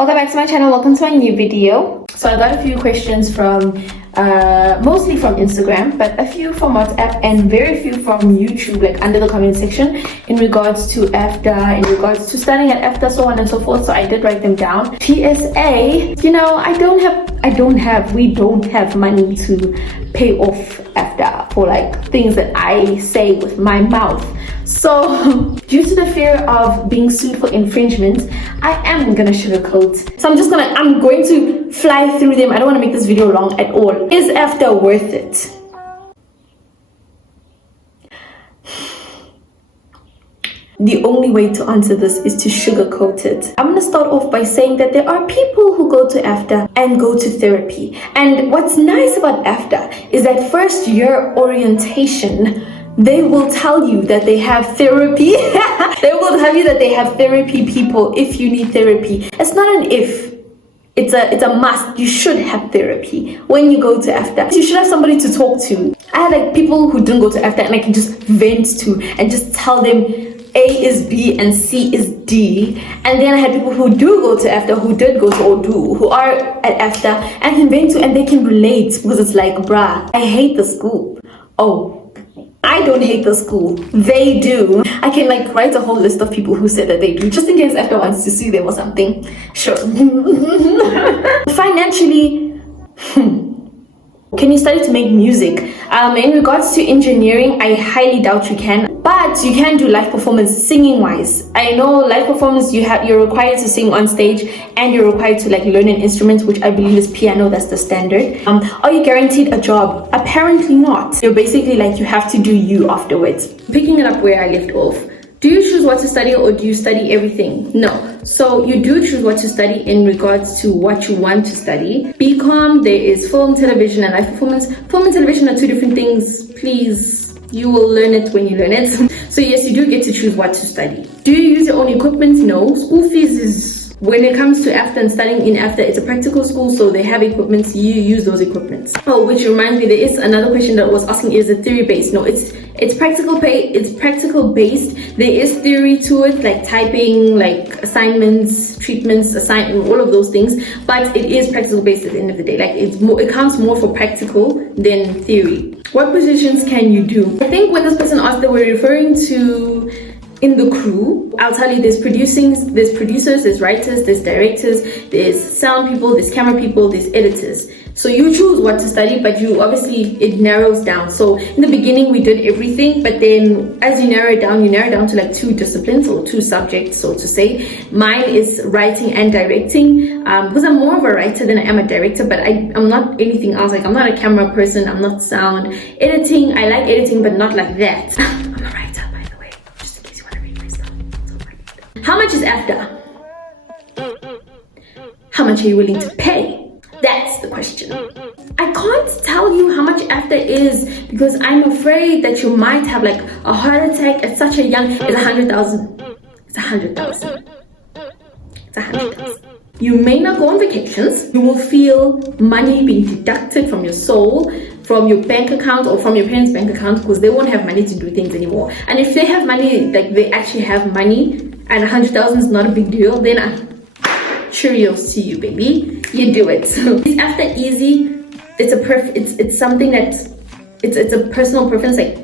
Welcome back to my channel. Welcome to my new video. So I got a few questions from mostly from Instagram, but a few from WhatsApp and very few from YouTube, like under the comment section, in regards to Afda, in regards to studying at Afda, so on and so forth. So I did write them down. PSA, you know, we don't have money to pay off Afda for like things that I say with my mouth. So due to the fear of being sued for infringement, I am gonna sugarcoat. So I'm going to fly through them. I don't want to make this video long at all. Is Afda worth it? The only way to answer this is to sugarcoat it. I'm gonna start off by saying that there are people who go to Afda and go to therapy. And what's nice about Afda is that first year orientation, they will tell you that they have therapy. They will tell you that they have therapy people if you need therapy. It's not an if. It's a must. You should have therapy when you go to Afda. You should have somebody to talk to. I had like people who didn't go to Afda and I can just vent to and just tell them A is B and C is D. And then I had people who do go to Afda, who did go to Odu, who are at Afda and can vent to and they can relate because it's like, bruh, I hate the school. Oh, I don't hate the school. They do. I can like write a whole list of people who said that they do, just in case Afda wants to sue them or something. Sure. Financially, can you study to make music? In regards to engineering, I highly doubt you can, but you can do live performance singing wise. I know live performance you're required to sing on stage and you're required to like learn an instrument, which I believe is piano. That's the standard. Are you guaranteed a job? Apparently not. You're basically like you have to do you afterwards. Picking it up where I left off. Do you choose what to study or do you study everything? No. So you do choose what to study in regards to what you want to study. BCom, there is film, television, and live performance. Film and television are two different things. Please, you will learn it when you learn it. So yes, you do get to choose what to study. Do you use your own equipment? No. School fees is... When it comes to Afda and studying in Afda, it's a practical school, so they have equipment, so you use those equipments. Oh, which reminds me, there is another question that was asking, is it theory based? No, it's practical based. There is theory to it, like typing, like assignments, treatments, all of those things, but it is practical based at the end of the day. Like it counts more for practical than theory. What positions can you do? I think when this person asked, they were referring to in the crew. I'll tell you, there's producers, there's writers, there's directors, there's sound people, there's camera people, there's editors. So you choose what to study, but it narrows down. So in the beginning we did everything, but then as you narrow it down to like 2 disciplines or 2 subjects, so to say. Mine is writing and directing, because I'm more of a writer than I am a director, but I'm not anything else. Like I'm not a camera person, I'm not sound. Editing, I like editing, but not like that. I'm a writer. How much is Afda? How much are you willing to pay? That's the question. I can't tell you how much Afda is because I'm afraid that you might have like a heart attack at such a young... It's 100,000. It's 100,000. It's 100,000. You may not go on vacations. You will feel money being deducted from your soul, from your bank account or from your parents' bank account, because they won't have money to do things anymore. And if they have money, like they actually have money, and 100,000 is not a big deal, then Cheerios to you, baby. You do it. So is Afda easy? It's something that it's a personal preference. Like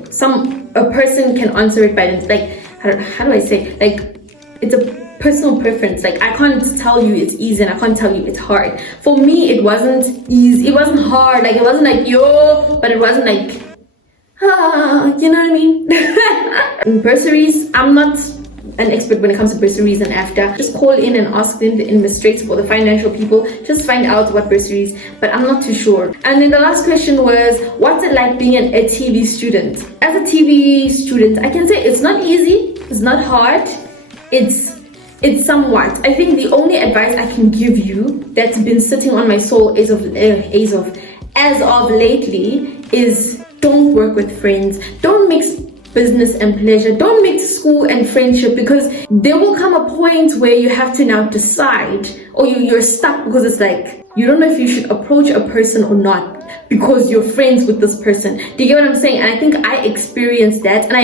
a person can answer it by like how do I say, like it's a personal preference. Like I can't tell you it's easy and I can't tell you it's hard. For me, it wasn't easy. It wasn't hard. Like it wasn't like yo, but it wasn't like you know what I mean? In bursaries, I'm not an expert when it comes to bursaries and Afda. Just call in and ask them, the administrators or the financial people. Just find out what bursaries, but I'm not too sure. And then the last question was, what's it like being a TV student? As a TV student, I can say it's not easy, it's not hard, it's somewhat. I think the only advice I can give you that's been sitting on my soul as of lately is don't work with friends. Don't mix business and pleasure. Don't mix school and friendship, because there will come a point where you have to now decide, or you're stuck because it's like you don't know if you should approach a person or not because you're friends with this person. Do you get what I'm saying? And I think I experienced that, and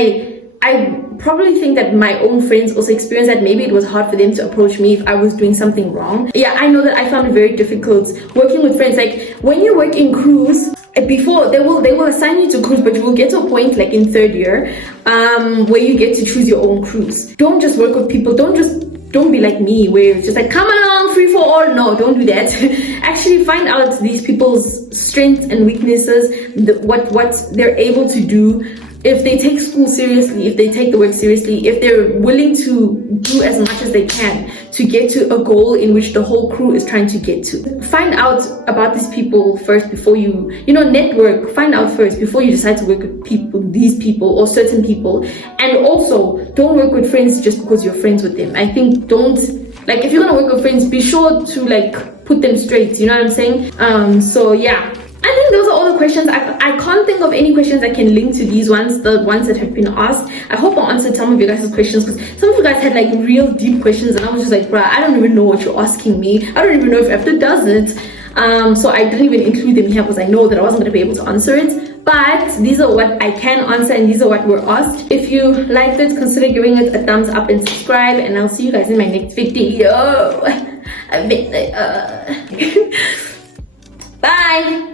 I probably think that my own friends also experienced that. Maybe it was hard for them to approach me if I was doing something wrong. Yeah, I know that I found it very difficult working with friends. Like when you work in crews, before they will assign you to crews, but you will get to a point like in third year where you get to choose your own crews. Don't just work with people. Don't be like me where it's just like come along free for all. No, don't do that. Actually find out these people's strengths and weaknesses, what they're able to do, if they take school seriously, if they take the work seriously, if they're willing to do as much as they can to get to a goal in which the whole crew is trying to get to. Find out about these people first before you network. Find out first before you decide to work with these people or certain people. And also don't work with friends just because you're friends with them. I think if you're gonna work with friends, be sure to like put them straight, you know what I'm saying? So yeah, I think those are all the questions. I can't think of any questions that can link to these ones, the ones that have been asked. I hope I answered some of you guys' questions, because some of you guys had like real deep questions and I was just like, bruh, I don't even know what you're asking me. I don't even know if Afda does it. So I didn't even include them here because I know that I wasn't going to be able to answer it. But these are what I can answer and these are what were asked. If you liked it, consider giving it a thumbs up and subscribe, and I'll see you guys in my next video. Bye.